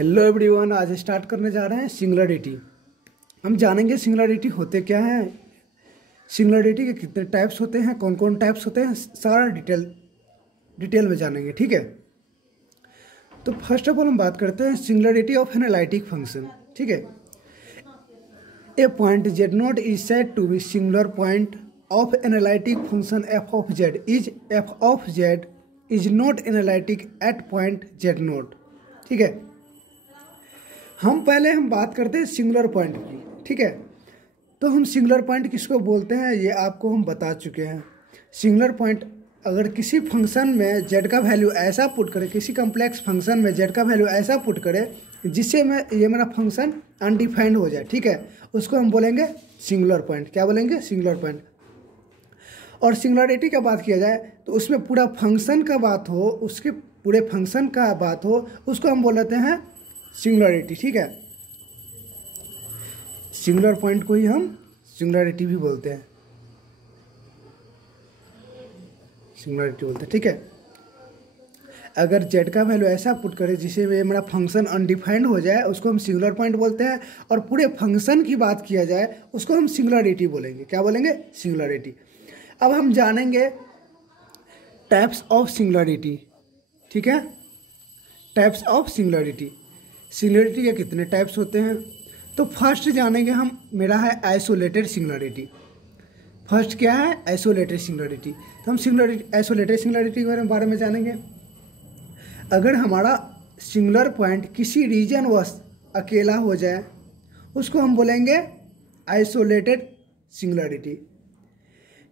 Hello everyone, आज start करने जा रहे हैं सिंगुलरिटी। हम जानेंगे सिंगुलरिटी होते क्या हैं, सिंगुलरिटी के कितने टाइप्स होते हैं, कौन कौन टाइप्स होते हैं, सारा डिटेल में जानेंगे। ठीक है, तो फर्स्ट ऑफ ऑल हम बात करते हैं सिंगुलरिटी ऑफ एनालिटिक फंक्शन। ठीक है, a point z naught is said to be singular point of analytic function f of z is not analytic at point z naught. ठीक है, हम बात करते हैं सिंगुलर पॉइंट की। ठीक है, तो हम सिंगुलर पॉइंट किसको बोलते हैं ये आपको हम बता चुके हैं। सिंगुलर पॉइंट अगर किसी फंक्शन में जेड का वैल्यू ऐसा पुट करे, किसी कॉम्प्लेक्स फंक्शन में जेड का वैल्यू ऐसा पुट करे जिससे ये मेरा फंक्शन अनडिफाइंड हो जाए। ठीक है, उसको हम बोलेंगे सिंगुलर पॉइंट। क्या बोलेंगे? Singular point. और सिंगुलरिटी का बात किया जाए तो उसमें पूरा फंक्शन का बात हो, उसके पूरे फंक्शन का बात हो, उसको हम बोल लेते हैं सिंगुलरिटी। ठीक है, सिंगुलर पॉइंट को ही हम सिंगुलरिटी भी बोलते हैं, सिंगुलरिटी बोलते हैं। ठीक है, अगर जेड का वैल्यू ऐसा पुट करे जिससे मेरा फंक्शन अनडिफाइंड हो जाए उसको हम सिंगुलर पॉइंट बोलते हैं। और पूरे फंक्शन की बात किया जाए उसको हम सिंगुलरिटी बोलेंगे। क्या बोलेंगे? सिंगुलरिटी। अब हम जानेंगे टाइप्स ऑफ सिंगुलरिटी। ठीक है, टाइप्स ऑफ सिंगुलरिटी। सिंगुलरिटी के कितने टाइप्स होते हैं? तो फर्स्ट जानेंगे हम, मेरा है आइसोलेटेड सिंगुलरिटी। फर्स्ट क्या है? Isolated singularity. तो हम आइसोलेटेड सिंगुलरिटी के बारे में जानेंगे। अगर हमारा सिंगुलर पॉइंट किसी रीजन वश अकेला हो जाए उसको हम बोलेंगे आइसोलेटेड सिंगुलरिटी।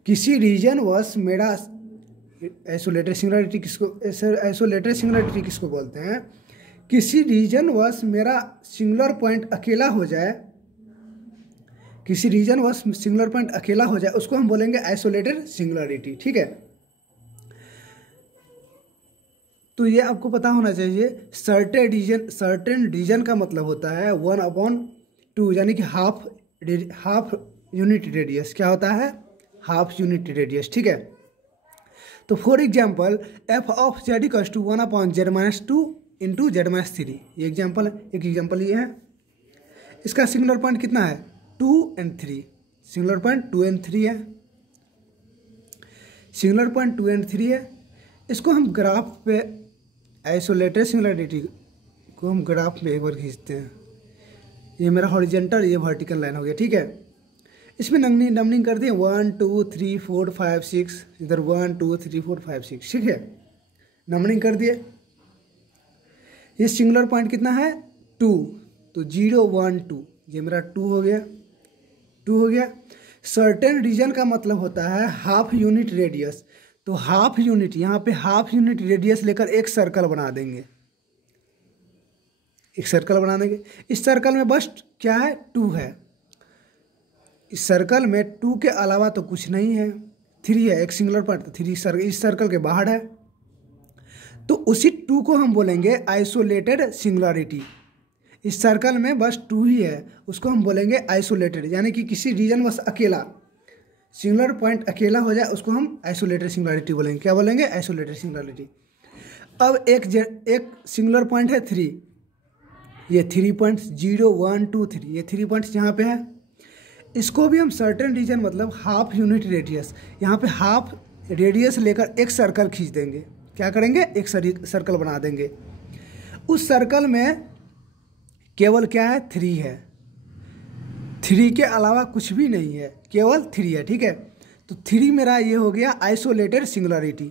किसी रीजन वश मेरा आइसोलेटेड सिंगुलरिटी किसको बोलते हैं? किसी रीजन वश मेरा सिंगुलर पॉइंट अकेला हो जाए, किसी रीजन वश सिंगुलर पॉइंट अकेला हो जाए उसको हम बोलेंगे आइसोलेटेड सिंगुलरिटी। ठीक है, तो ये आपको पता होना चाहिए। सर्टेन रीजन का मतलब होता है 1/2, यानी कि हाफ यूनिट रेडियस। क्या होता है? Half unit radius. ठीक है, तो for example F of Z equals to 1/z-2 into z-3। ये एग्जाम्पल है, एक एग्जाम्पल ये है। इसका सिंगुलर पॉइंट कितना है? 2 और 3। सिंगुलर पॉइंट 2 और 3 है, सिंगुलर पॉइंट 2 और 3 है। इसको हम ग्राफ पे, आइसोलेटेड सिंगुलरिटी को हम ग्राफ में एक बार खींचते हैं। ये मेरा हॉरिजेंटल, ये वर्टिकल लाइन हो गया। ठीक है, इसमें नंबरिंग कर दिए 1 2 3 4 5 6, इधर 1 2 3 4 5 6। ठीक है, नंबरिंग कर दिए। ये सिंगुलर पॉइंट कितना है? 2, तो 0 1 2, ये मेरा 2 हो गया, 2 हो गया। सर्टेन रीजन का मतलब होता है हाफ यूनिट रेडियस। तो हाफ यूनिट, यहाँ पे हाफ यूनिट रेडियस लेकर एक सर्कल बना देंगे, एक सर्कल बना देंगे। इस सर्कल में बस क्या है? 2 है। इस सर्कल में 2 के अलावा तो कुछ नहीं है, 3 है। एक सिंगुलर पॉइंट, 3 इस सर्कल के बाहर है, तो उसी 2 को हम बोलेंगे आइसोलेटेड सिंगुलरिटी। इस सर्कल में बस 2 ही है, उसको हम बोलेंगे आइसोलेटेड, यानी कि किसी रीजन बस अकेला, सिंगुलर पॉइंट अकेला हो जाए उसको हम आइसोलेटेड सिंगुलरिटी बोलेंगे। क्या बोलेंगे? Isolated singularity. अब एक सिंगुलर पॉइंट है 3, ये 3 पॉइंट्स 0 1 2 3, ये 3 पॉइंट्स यहाँ पे है। इसको भी हम सर्टेन रीजन मतलब हाफ यूनिट रेडियस, यहाँ पे हाफ रेडियस लेकर एक सर्कल खींच देंगे। क्या करेंगे? एक सर्कल बना देंगे। उस सर्कल में केवल क्या है? 3 है, 3 के अलावा कुछ भी नहीं है, केवल 3 है। ठीक है, तो 3 मेरा ये हो गया आइसोलेटेड सिंगुलरिटी।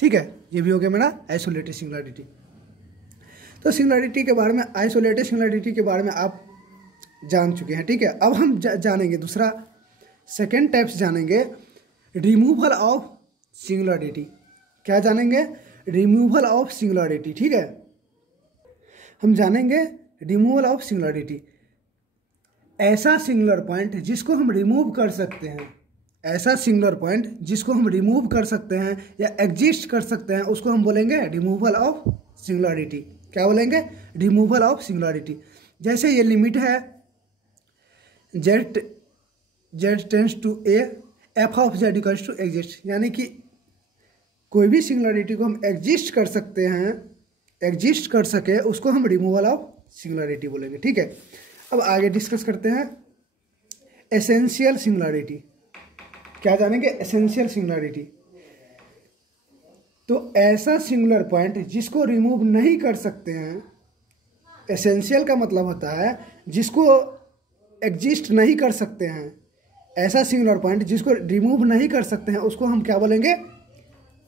ठीक है, ये भी हो गया मेरा आइसोलेटेड सिंगुलरिटी। तो सिंगुलरिटी के बारे में, आइसोलेटेड सिंगुलरिटी के बारे में आप जान चुके हैं। ठीक है, अब हम जानेंगे दूसरा, सेकेंड टाइप्स जानेंगे, रिमूवल ऑफ सिंगुलरिटी। क्या जानेंगे? Removal of singularity. ठीक है, हम जानेंगे रिमूवल ऑफ सिंगुलरिटी। ऐसा सिंगुलर पॉइंट जिसको हम रिमूव कर सकते हैं, ऐसा सिंगुलर पॉइंट जिसको हम रिमूव कर सकते हैं या एग्जिस्ट कर सकते हैं उसको हम बोलेंगे रिमूवल ऑफ सिंगुलरिटी। क्या बोलेंगे? Removal of singularity. जैसे ये लिमिट है z tends to a, F of Z equals to exist, यानी कि कोई भी सिंगुलरिटी को हम एग्जिस्ट कर सकते हैं एग्जिस्ट कर सके उसको हम रिमूवल ऑफ सिंगुलरिटी बोलेंगे। ठीक है, अब आगे डिस्कस करते हैं एसेंशियल सिंगुलरिटी। क्या जानेंगे? Essential singularity. तो ऐसा सिंगुलर पॉइंट जिसको रिमूव नहीं कर सकते हैं, एसेंशियल का मतलब होता है जिसको एग्जिस्ट नहीं कर सकते हैं, ऐसा सिंगुलर पॉइंट जिसको रिमूव नहीं कर सकते हैं उसको हम क्या बोलेंगे?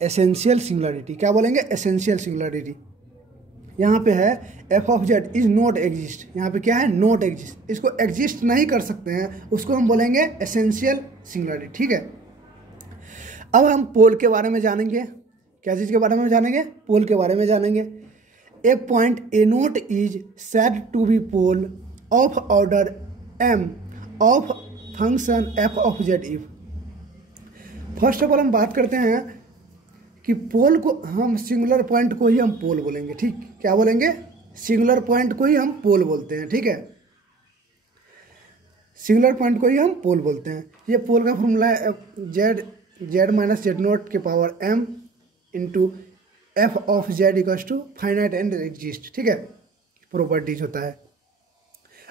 Essential singularity. क्या बोलेंगे? Essential singularity. यहाँ पे है F of z is not exist, यहाँ पे क्या है? Not exist. इसको एग्जिस्ट नहीं कर सकते हैं उसको हम बोलेंगे एसेंशियल सिंगुलरिटी। ठीक है, अब हम पोल के बारे में जानेंगे। क्या चीज़ के बारे में जानेंगे? पोल के बारे में जानेंगे। A point a naught is said to be pole of order m of function f of z if. First of all हम बात करते हैं कि पोल को हम सिंगुलर पॉइंट को ही हम पोल बोलेंगे। ठीक, क्या बोलेंगे? सिंगुलर पॉइंट को ही हम पोल बोलते हैं। ठीक है, सिंगुलर पॉइंट को ही हम पोल बोलते हैं। ये पोल का फॉर्मूला है जेड माइनस जेड नोट के power M into F of Z equals to finite and exist. ठीक है, प्रॉपर्टीज होता है।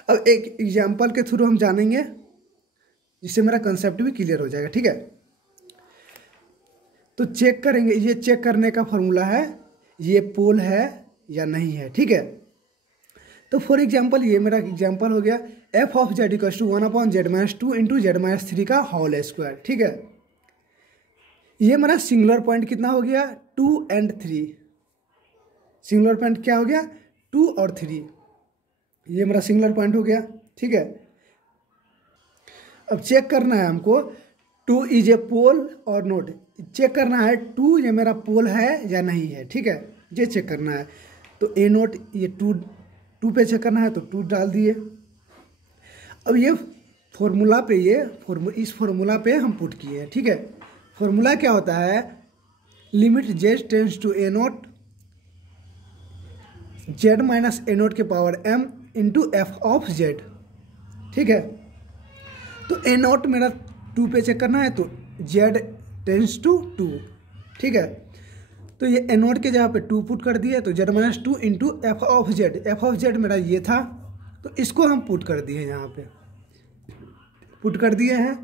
अब एक एग्जाम्पल के थ्रू हम जानेंगे जिससे मेरा कंसेप्ट भी क्लियर हो जाएगा। ठीक है, तो चेक करेंगे, ये चेक करने का फॉर्मूला है ये पोल है या नहीं है। ठीक है, तो फॉर एग्जांपल ये मेरा एग्जांपल हो गया F of Z equals to 1/z-2 into z-3 का होल स्क्वायर। ठीक है, ये मेरा सिंगुलर पॉइंट कितना हो गया? 2 और 3। सिंगुलर पॉइंट क्या हो गया? 2 और 3। ये मेरा सिंगुलर पॉइंट हो गया। ठीक है, अब चेक करना है हमको 2 इज ए पोल और नोट। चेक करना है 2 ये मेरा पोल है या नहीं है। ठीक है, ये चेक करना है। तो ए नोट ये 2 पे चेक करना है तो 2 डाल दिए। अब ये फॉर्मूला पे इस फॉर्मूला पे हम पुट किए हैं। ठीक है, फॉर्मूला क्या होता है? Limit Z tends to a naught z minus a naught के power M into F of Z. ठीक है, तो ए नोट मेरा 2 पे चेक करना है तो जेड टेंस टू 2। ठीक है, तो ये ए नोट के जगह पे 2 पुट कर दिए तो Z minus 2 into F of Z. F of Z मेरा ये था तो इसको हम पुट कर दिए, यहाँ पे पुट कर दिए हैं।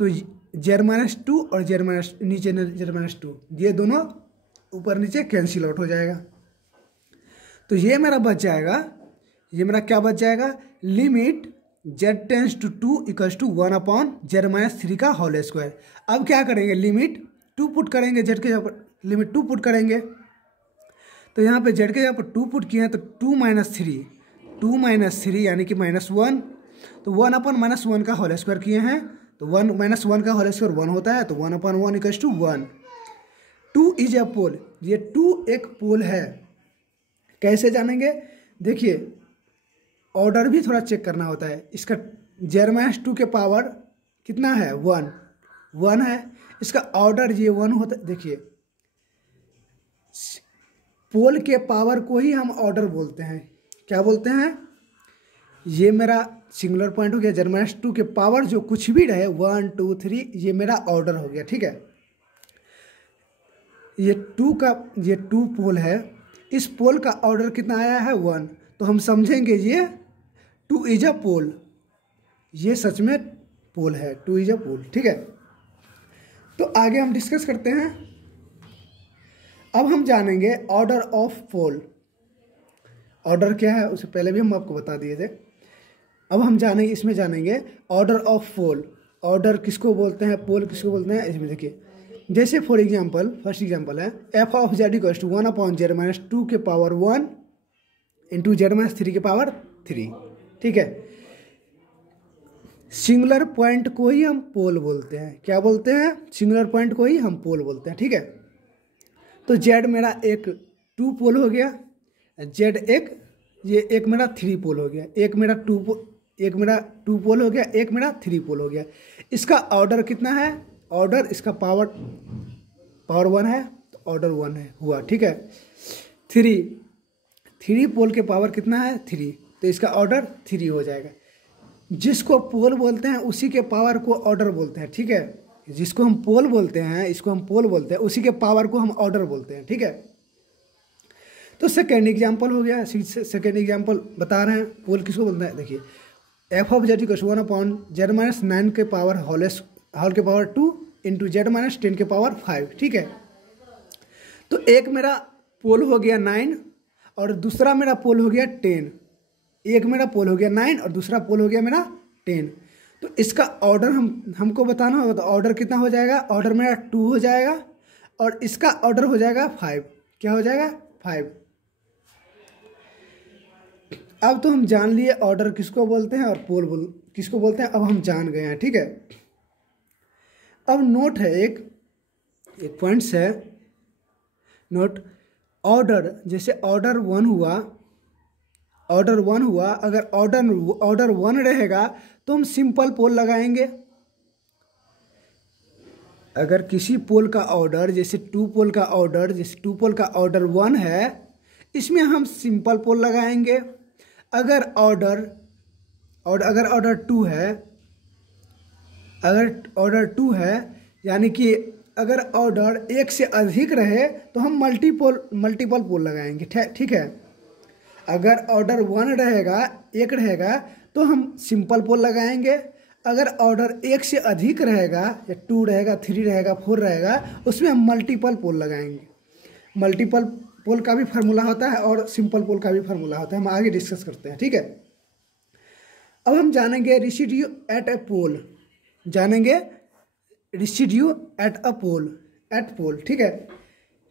तो जेड माइनस 2 और जेड माइनस नीचे जेड माइनस 2 ये दोनों ऊपर नीचे कैंसिल आउट हो जाएगा। तो ये मेरा बच जाएगा, ये मेरा क्या बच जाएगा? Limit Z tends to 2 equals to 1/z-3 का होल स्क्वायर। अब क्या करेंगे? लिमिट 2 पुट करेंगे, जेड के जगह पर लिमिट 2 पुट करेंगे। तो यहाँ पे जेड के जगह पर 2 पुट किए हैं तो 2 माइनस 3 यानी कि -1। तो 1/-1 का होल स्क्वायर किए हैं तो 1 का होल स्क्वायर 1 होता है तो 1/1 इक्वल्स टू 1। 2 इज ए पोल, ये 2 एक पोल है। कैसे जानेंगे? देखिए ऑर्डर भी थोड़ा चेक करना होता है। इसका z-2 के पावर कितना है? 1 है। इसका ऑर्डर ये 1 होता है। देखिए पोल के पावर को ही हम ऑर्डर बोलते हैं। क्या बोलते हैं? ये मेरा सिंगुलर पॉइंट हो गया, z-2 के पावर जो कुछ भी रहे 1 2 3 ये मेरा ऑर्डर हो गया। ठीक है, ये 2 पोल है। इस पोल का ऑर्डर कितना आया है? 1। तो हम समझेंगे ये 2 इज अ पोल, ये सच में पोल है, 2 इज अ पोल। ठीक है, तो आगे हम डिस्कस करते हैं। अब हम जानेंगे ऑर्डर ऑफ पोल। ऑर्डर क्या है उससे पहले भी हम आपको बता दिए थे। अब हम इसमें जानेंगे ऑर्डर ऑफ पोल। ऑर्डर किसको बोलते हैं, पोल किसको बोलते हैं? इसमें देखिए जैसे फॉर एग्जांपल फर्स्ट एग्जांपल है F of Z equals to 1/z-2 के पावर 1 इंटू z-3 के पावर 3। ठीक है, सिंगुलर पॉइंट को ही हम पोल बोलते हैं। क्या बोलते हैं? सिंगुलर पॉइंट को ही हम पोल बोलते हैं। ठीक है, तो जेड मेरा एक 2 पोल हो गया, जेड ये एक मेरा 3 पोल हो गया, एक मेरा 2 पोल हो गया, एक मेरा 3 पोल हो गया। इसका ऑर्डर कितना है? ऑर्डर इसका पावर 1 है तो ऑर्डर 1 है हुआ। ठीक है, 3 पोल के पावर कितना है? 3, तो इसका ऑर्डर 3 हो जाएगा। जिसको पोल बोलते हैं उसी के पावर को ऑर्डर बोलते हैं। ठीक है, जिसको हम पोल बोलते हैं, इसको हम पोल बोलते हैं, उसी के पावर को हम ऑर्डर बोलते हैं। ठीक है, तो सेकेंड एग्जाम्पल हो गया, सेकेंड एग्जाम्पल बता रहे हैं पोल किसको बोलते हैं। देखिए F of Z equal 1/z-9 के पावर होल के पावर 2 इंटू z-10 के पावर 5, ठीक है। तो एक मेरा पोल हो गया 9 और दूसरा मेरा पोल हो गया 10। एक मेरा पोल हो गया 9 और दूसरा पोल हो गया मेरा 10। तो इसका ऑर्डर हमको बताना होगा। तो ऑर्डर कितना हो जाएगा, ऑर्डर मेरा 2 हो जाएगा और इसका ऑर्डर हो जाएगा 5। क्या हो जाएगा, 5। अब तो हम जान लिए ऑर्डर किसको बोलते हैं और पोल किसको बोलते हैं, अब हम जान गए हैं, ठीक है। अब नोट है, एक पॉइंट्स है नोट। ऑर्डर जैसे ऑर्डर 1 हुआ, अगर ऑर्डर 1 रहेगा तो हम सिंपल पोल लगाएंगे। अगर किसी पोल का ऑर्डर जैसे 2 पोल का ऑर्डर 1 है, इसमें हम सिंपल पोल लगाएंगे। अगर ऑर्डर 2 है, यानी कि अगर ऑर्डर 1 से अधिक रहे तो हम मल्टीपल पोल लगाएंगे, ठीक है। अगर ऑर्डर 1 रहेगा तो हम सिंपल पोल लगाएंगे। अगर ऑर्डर 1 से अधिक रहेगा या 2 रहेगा, 3 रहेगा, 4 रहेगा, उसमें हम मल्टीपल पोल लगाएंगे। मल्टीपल पोल का भी फार्मूला होता है और सिंपल पोल का भी फार्मूला होता है, हम आगे डिस्कस करते हैं, ठीक है। अब हम जानेंगे रेसिड्यू एट ए पोल, ठीक है।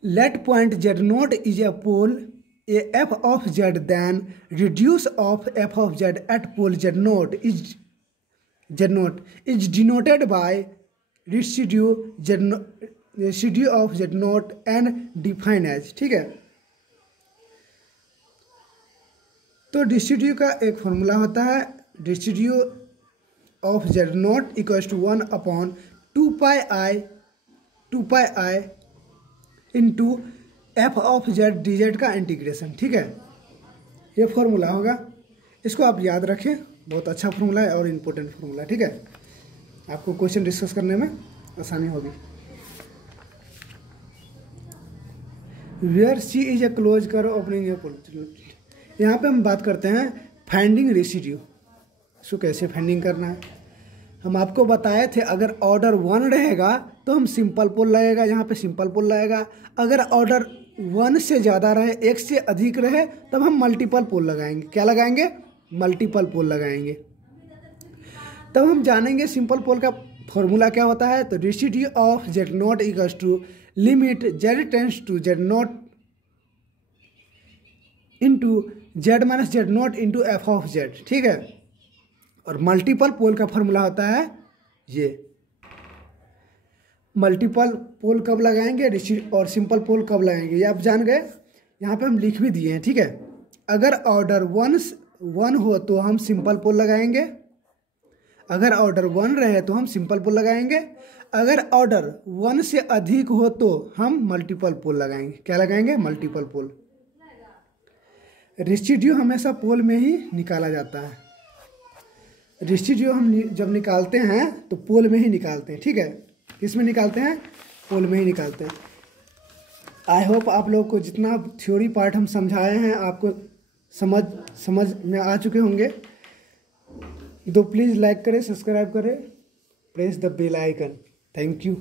Let point z0 is a pole a f of z, then radius of f of z at pole z0 is denoted by residue of z0 and defined as, ठीक है। तो residue का एक formula होता है, residue of z0 equals to 1/2 pi into F of Z D Z का integration, ठीक है। ये फॉर्मूला होगा, इसको आप याद रखें, बहुत अच्छा फॉर्मूला है और इम्पोर्टेंट फॉर्मूला है, ठीक है। आपको क्वेश्चन डिस्कस करने में आसानी होगी। Where C is a close curve opening a pole, यहाँ पे हम बात करते हैं फाइंडिंग रेसिड्यू। इसको कैसे फाइंडिंग करना है हम आपको बताए थे। अगर ऑर्डर 1 रहेगा तो हम सिंपल पोल लगेगा, यहाँ पे सिंपल पोल लगेगा। अगर ऑर्डर 1 से ज़्यादा रहे, 1 से अधिक रहे, तब हम मल्टीपल पोल लगाएंगे। क्या लगाएंगे, मल्टीपल पोल लगाएंगे। तब हम जानेंगे सिंपल पोल का फॉर्मूला क्या होता है। तो residue of z0 equals to limit z tends to z0 into z-z0 into F of Z, ठीक है। और मल्टीपल पोल का फॉर्मूला होता है ये। मल्टीपल पोल कब लगाएंगे और सिंपल पोल कब लगाएंगे, ये आप जान गए। यहाँ पे हम लिख भी दिए हैं, ठीक है। अगर ऑर्डर 1 हो तो हम सिंपल पोल लगाएंगे। अगर ऑर्डर 1 रहे तो हम सिंपल पोल लगाएंगे। अगर ऑर्डर 1 से अधिक हो तो हम मल्टीपल पोल लगाएंगे। क्या लगाएंगे, मल्टीपल पोल। रेसिड्यू हमेशा पोल में ही निकाला जाता है। रेसिड्यू हम जब निकालते हैं तो पोल में ही निकालते हैं, ठीक है। किस में निकालते हैं, पोल में ही निकालते हैं। आई होप आप लोग को जितना थ्योरी पार्ट हम समझाए हैं आपको समझ में आ चुके होंगे। तो प्लीज़ लाइक करें, सब्सक्राइब करें, press the bell icon. Thank you.